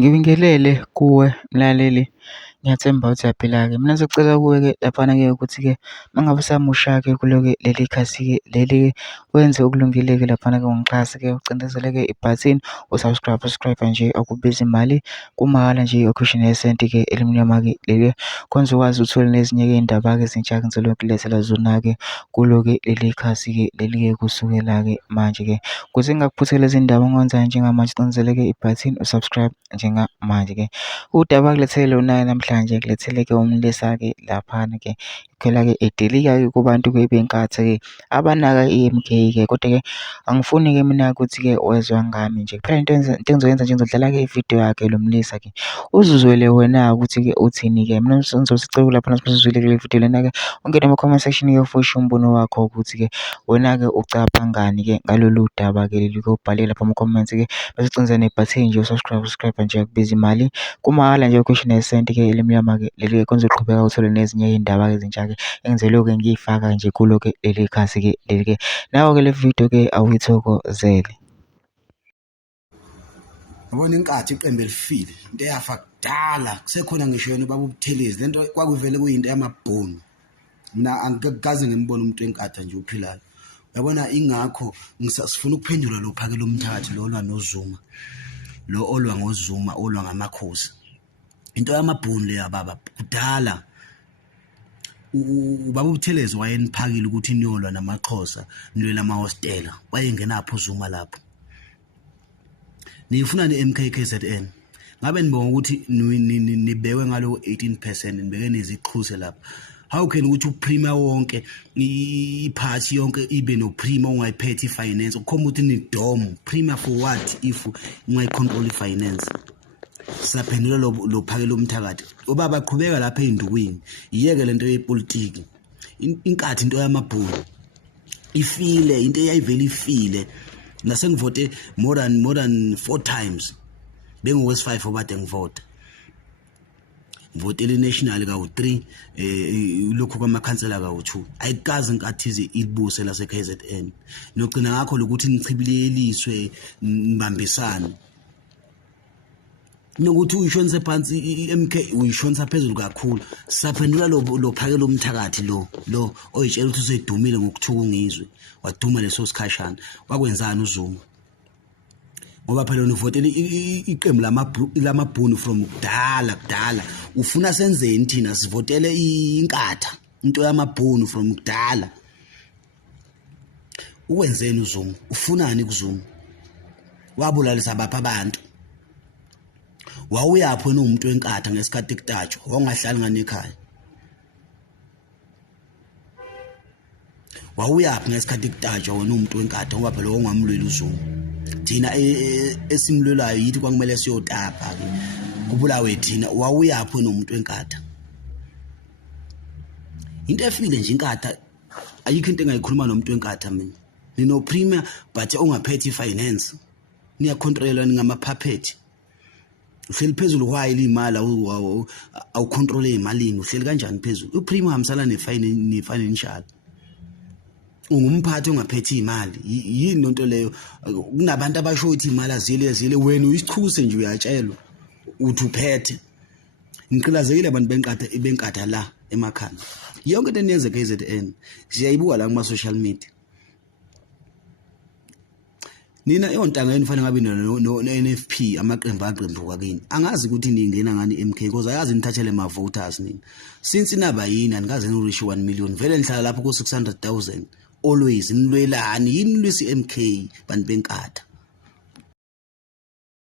Ngibingelele kuwe mlaleli, ngiyathemba ukuthi uyaphila-ke. Mina ngisocela kuwe-ke laphana-ke ukuthi-ke uma ngabe usamusha-ke kulo-ke leli khasi-ke leli wenze okulungile-ke laphana-ke ungixhase-ke ucindezele-ke ibhathini usubscribe nje akubizi imali kumahhala nje occasion yesenti-ke elimnyama-ke leli kwenza ukwazi uthole nezinye-ke iy'ndaba-ke ezintsha-ke ngizolo kulethela zona-ke kulo-ke leli khasi-ke leli-ke kusukela-ke manje-ke ukuze ngingakuphutheli lezi ndaba ongenzayo njengamanje cindezele-ke ibhathini usubscribe njengamanje-ke. Udaba kulethele lona namhlanje kulethele-ke umlisa-ke laphana-ke kukhela-ke edilika-ke kubantu-ke benkatha-ke abanaka i-MK-ke kodwa-ke angifuni-ke mina ukuthi-ke wezwa ngami nje kuphela into engizoyenza nje ngizodlala-ke ividiyo yakhe lo mlisa-ke uzizwele wena ukuthi-ke uthini-ke. Mina ngizosicela laphana sizwile kule vidiyo lena-ke ungene ema-comment section-ke ufushe umbono wakho ukuthi-ke wena-ke ucabangani-ke ngalolu daba-ke leli ubhale lapha ama-comments-ke bese ucindezela nebhathini nje usubscribe nje akubizi imali kumahhala nje occasion yesenti-ke elimnyama-ke leli-ke kwenza uqhubeka uthole nezinye iy'ndaba-ke ezintsha-ke engizeloke ngiyifaka nje kulo-ke leli khasi-ke leli-ke. Nawe-ke le vidiyo-ke awuyithokozele. Yabona inkathi iqembu elifile into eyafa kudala kusekhona ngisho yena ubaba uButhelezi lento kwakuvele kuyinto yamabhunu. Mina angikaze ngimbone umuntu wenkatha nje ophilayo. Uyabona ingakho sifuna ukuphendula lo phakela umthathi lo olwa noZuma, lo olwa ngoZuma olwa ngamakhosi. Into yamabhunu leya baba kudala ubaba uButhelezi wayeniphakile ukuthi niyolwa namaXhosa nilwela amahostela wayengenapho uZuma lapho. Nifuna ne-MKKZN ngabe nibonga ukuthi nibekwe ngalo 18% nibeke neziqhuse lapha. How can ukuthi uprima wonke iphathi yonke ibe noprima ungayiphethe ifinance ukukhomba ukuthi nidom prima for what if ungayicontrol ifinance. Saphendula lo phakela umthakathi obaba aqhubeka lapha eindukwini iyeke lento yepolitiki inkathi into yamabhulu ifile into eyayivela ifile nasengivote more than 4 times bengowes 5 obade ngivota ngivotele national ka u3 lokho kwamakhansela ka u2 ayikaze ngikathize ibuse lase KZN nogcina ngakho lokuthi ngichibileliswe ngibambisana nokuthi uyishonise phansi iMK uyishonisa phezulu kakhulu saphendula lo phakela umthakathi lo oyitshela ukuthi usedumile ngokuthuka ungizwe waduma leso sikhashana wakwenzani uZuma ngoba phela univotela iqembu lamabhunu from kudala ufuna senzeni thina sivotele inkatha into yamabhunu from kudala uwenzeni uZuma ufunani kuZuma wabulalisa bapha abantu wawuyapho umuntu wenkatha ngesikhathi kutatshwa wangahlali ngane ekhaya wawuyaphi ngesikhathi kutatshwa wona umuntu wenkatha ngoba phela ongamlwela uZuma thina esimlwelayo yithi kwakumele siyotapha ke kubulawe thina wawuyapho nomuntu wenkatha into efile nje inkatha ayikho into engayikhuluma nomuntu wenkatha mina nino premier but ungaphethe ifinance niya controlwa ngamapuppet uhleli phezulu kwayile imali awucontrol ezimalini uhleli kanjani phezulu uprima hamsala ne-financial ungumphathi ongaphethe imali yini into leyo kunabantu abasho ukuthi imali azile wena uyisichuse nje uyatshelwa uthi uphethe ngiqilazekile abantu benkatha la emakhaya yonke into eniyenze KZN siyayibuka la kuma social media nina yontanga yeni fanele ngabe no-NFP amaqembu kwakini angazi ukuthi ningena ngani MK because ayazi nithathele ama voters nina since inaba yini angaze nireach 1 million vele nihlala lapho ku 600,000 always nilwelani yini lwisi MK bantu benkatha